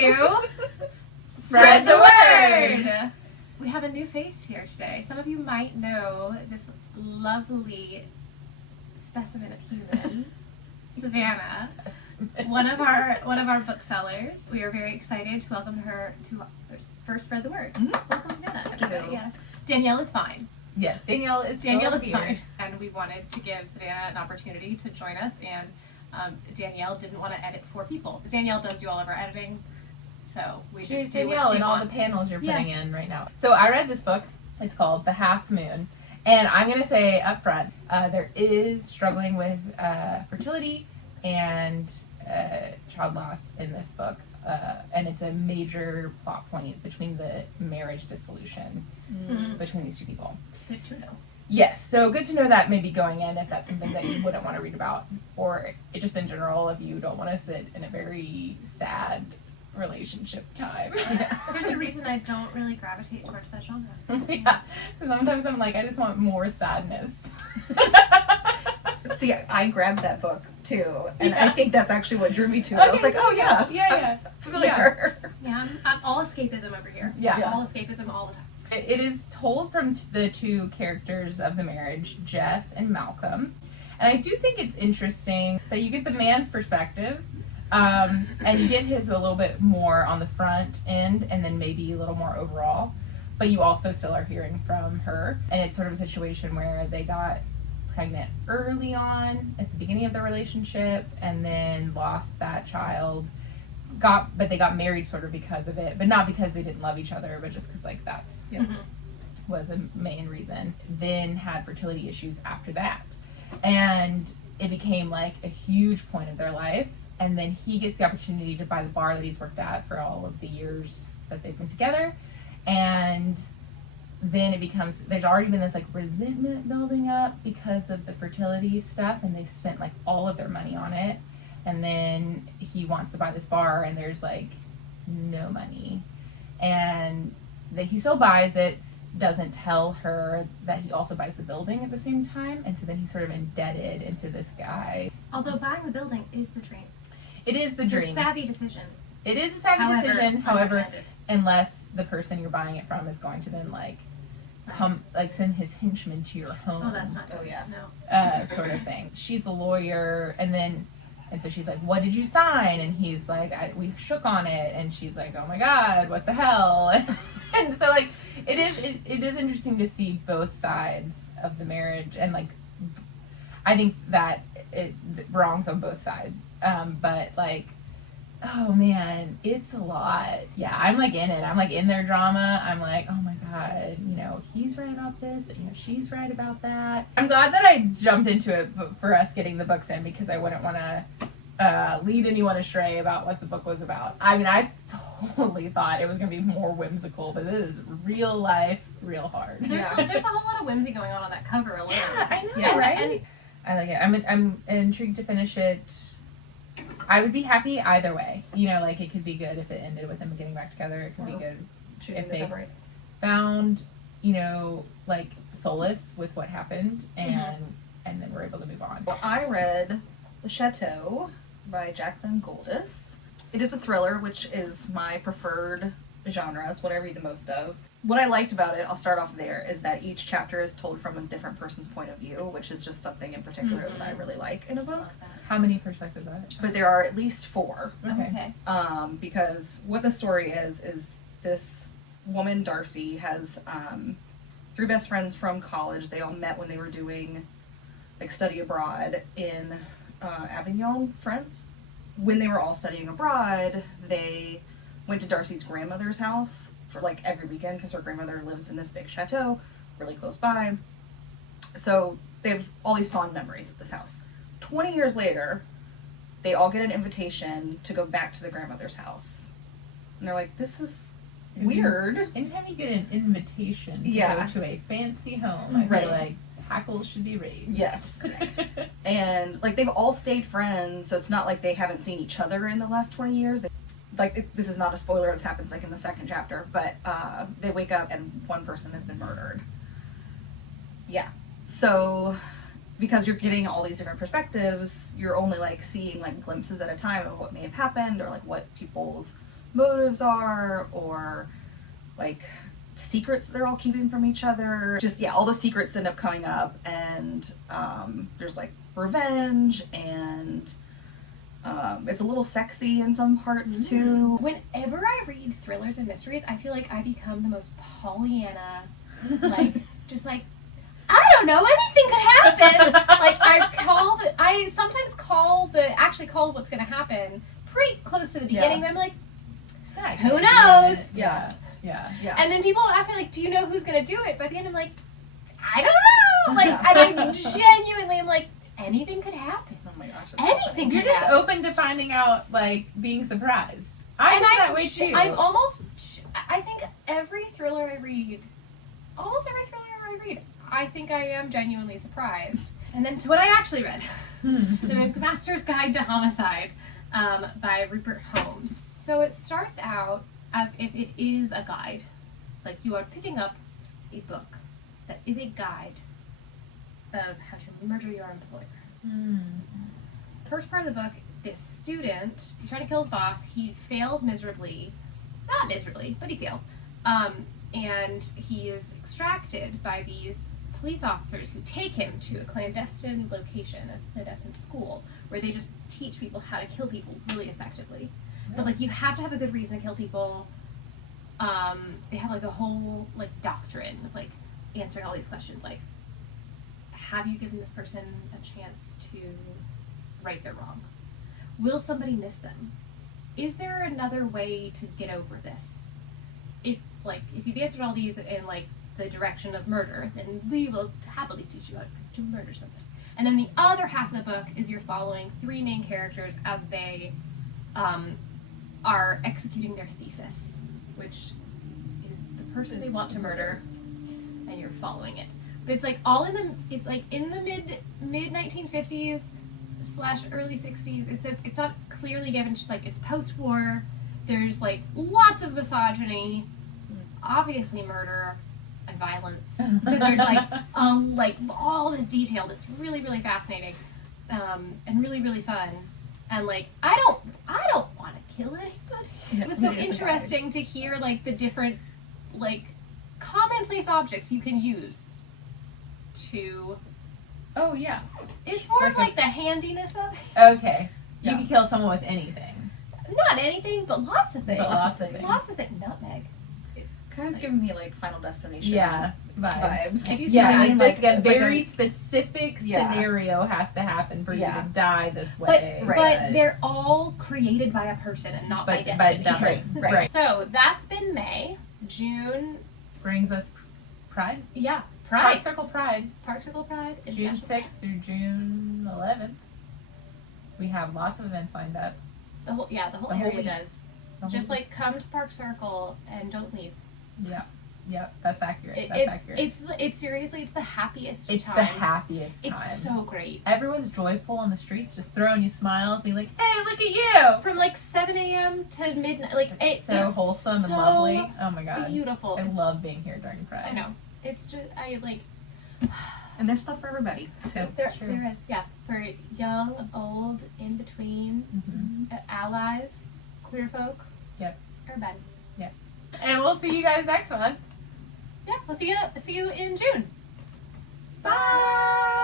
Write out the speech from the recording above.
to Spread the Word. We have a new face here today. Some of you might know this lovely specimen of human, Savannah, one of our booksellers. We are very excited to welcome her to first Spread the Word. Welcome, Savannah. Everybody, yes. Danielle is fine. Yes, Danielle is fine. And we wanted to give Savannah an opportunity to join us, and Danielle didn't want to edit 4 people. Danielle does do all of our editing, so we just do Danielle what she and all wants. the panels you're putting in right now. So I read this book. It's called The Half Moon, and I'm going to say up front, there is struggling with fertility and child loss in this book, and it's a major plot point between the marriage dissolution between these 2 people. Good to know. Yes, so good to know that maybe going in if that's something that you wouldn't want to read about, or just in general if you don't want to sit in a very sad relationship time. There's a reason I don't really gravitate towards that genre. Yeah, sometimes I'm like, I just want more sadness. See, I grabbed that book too, and I think that's actually what drew me to it. I was like, oh yeah, familiar. Yeah, I'm all escapism over here. Yeah. All escapism all the time. It is told from the 2 characters of the marriage, Jess and Malcolm. And I do think it's interesting that you get the man's perspective, and you get his a little bit more on the front end, and then maybe a little more overall. But you also still are hearing from her. And it's sort of a situation where they got pregnant early on at the beginning of their relationship, and then lost that child. But they got married sort of because of it, but not because they didn't love each other, but just because like that's was a main reason. Then had fertility issues after that, and it became like a huge point of their life. And then he gets the opportunity to buy the bar that he's worked at for all of the years that they've been together, and then it becomes, there's already been this like resentment building up because of the fertility stuff, and they've spent like all of their money on it. And then he wants to buy this bar, and there's like no money, and he still buys it, doesn't tell her that he also buys the building at the same time, and so then he's sort of indebted into this guy. Although buying the building is the dream. It is the It's dream. a savvy decision. It is a savvy decision, however, unrecommended. unless the person you're buying it from is going to then like come like send his henchmen to your home. Oh, that's not good. Oh, yeah. No. Sort of thing. She's a lawyer, and so she's like, what did you sign? And he's like, we shook on it. And she's like, oh my God, what the hell? And so like, it is interesting to see both sides of the marriage. And like, I think that it wrongs on both sides. But like, oh man, it's a lot. Yeah, I'm like in it. I'm like in their drama. I'm like, oh my God, he's right about this, but she's right about that. I'm glad that I jumped into it for us getting the books in, because I wouldn't want to lead anyone astray about what the book was about. I mean, I totally thought it was going to be more whimsical, but it is real life, real hard. There's a whole lot of whimsy going on that cover alone. Yeah, I know, Yeah, right? and I like it. I'm intrigued to finish it. I would be happy either way. Like it could be good if it ended with them getting back together. It could be good if they found, like solace with what happened, and then we're able to move on. Well, I read The Chateau by Jaclyn Goldis. It is a thriller, which is my preferred genre. It's what I read the most of. What I liked about it, I'll start off there, is that each chapter is told from a different person's point of view, which is just something in particular that I really like in a book. How many perspectives are there? But there are at least 4. Okay. Because what the story is this woman, Darcy, has 3 best friends from college. They all met when they were doing like study abroad in Avignon, France. When they were all studying abroad, they went to Darcy's grandmother's house for like every weekend, because her grandmother lives in this big chateau really close by. So they have all these fond memories of this house. 20 years later, they all get an invitation to go back to the grandmother's house. And they're like, this is weird. Anytime you get an invitation to go to a fancy home, I feel like hackles should be raised. Yes. And like they've all stayed friends, so it's not like they haven't seen each other in the last 20 years. Like, this is not a spoiler, this happens like in the 2nd chapter, but they wake up and one person has been murdered. Yeah. So because you're getting all these different perspectives, you're only like seeing like glimpses at a time of what may have happened, or like what people's motives are, or like secrets they're all keeping from each other. Just, yeah, all the secrets end up coming up, and there's like revenge, and it's a little sexy in some parts too. Whenever I read thrillers and mysteries, I feel like I become the most Pollyanna, like, just like, I don't know, anything could happen. Like, I sometimes actually call what's going to happen pretty close to the beginning, but I'm like, who knows? Yeah. And then people ask me, like, do you know who's going to do it? By the end, I'm like, I don't know. Like, and I genuinely am like, anything could happen. Oh my gosh. Anything You're could just happen. open to finding out, like, being surprised. I'm that way too. I think every thriller I read, almost every thriller I read, I think I am genuinely surprised. And then to what I actually read, The McMasters Guide to Homicide by Rupert Holmes. So it starts out as if it is a guide. Like, you are picking up a book that is a guide of how to murder your employer. First part of the book, this student, he's trying to kill his boss. He fails miserably. Not miserably, but he fails. And he is extracted by these police officers who take him to a clandestine location, a clandestine school, where they just teach people how to kill people really effectively. But, like, you have to have a good reason to kill people. They have, like, a whole, like, doctrine of, like, answering all these questions. Like, have you given this person a chance to right their wrongs? Will somebody miss them? Is there another way to get over this? If you've answered all these in, like, the direction of murder, then we will happily teach you how to murder something. And then the other half of the book is you're following three main characters as they are executing their thesis, which is the person they want to murder, and you're following it. But it's like in the mid 1950s / early 60s. It's not clearly given. Just like, it's post-war. There's, like, lots of misogyny, obviously murder and violence. But there's like all this detail that's really, really fascinating, and really, really fun. And, like, I don't want to kill anybody. It was so interesting to hear, like, the different, like, commonplace objects you can use to. Oh, yeah. It's more of, like, the handiness of it. Okay. You can kill someone with anything. Not anything, but lots of things. Lots of things. Lots of things. Nutmeg. Kind of giving me, like, Final Destination vibes. I do see Yeah, that. like a like very specific scenario has to happen for you to die this way. But they're all created by a person and not by destiny. Right. So that's been May. June Brings us Pride. Yeah, Park Pride. Circle Pride. Park Circle Pride. June 6th through June 11th. We have lots of events lined up. The whole area week. does. Just like, come to Park Circle and don't leave. Yeah, that's accurate. It's seriously, it's the happiest time. It's the happiest time. It's so great. Everyone's joyful on the streets, just throwing you smiles, being like, "Hey, look at you!" From like 7 a.m. to midnight, like it's so wholesome and lovely. Oh my god, beautiful. I love being here during Pride. I know. It's just And there's stuff for everybody too. There is, for young, old, in between, allies, queer folk. Yep. Everybody. Yep. And we'll see you guys next one. Yeah, we'll see you in June. Bye.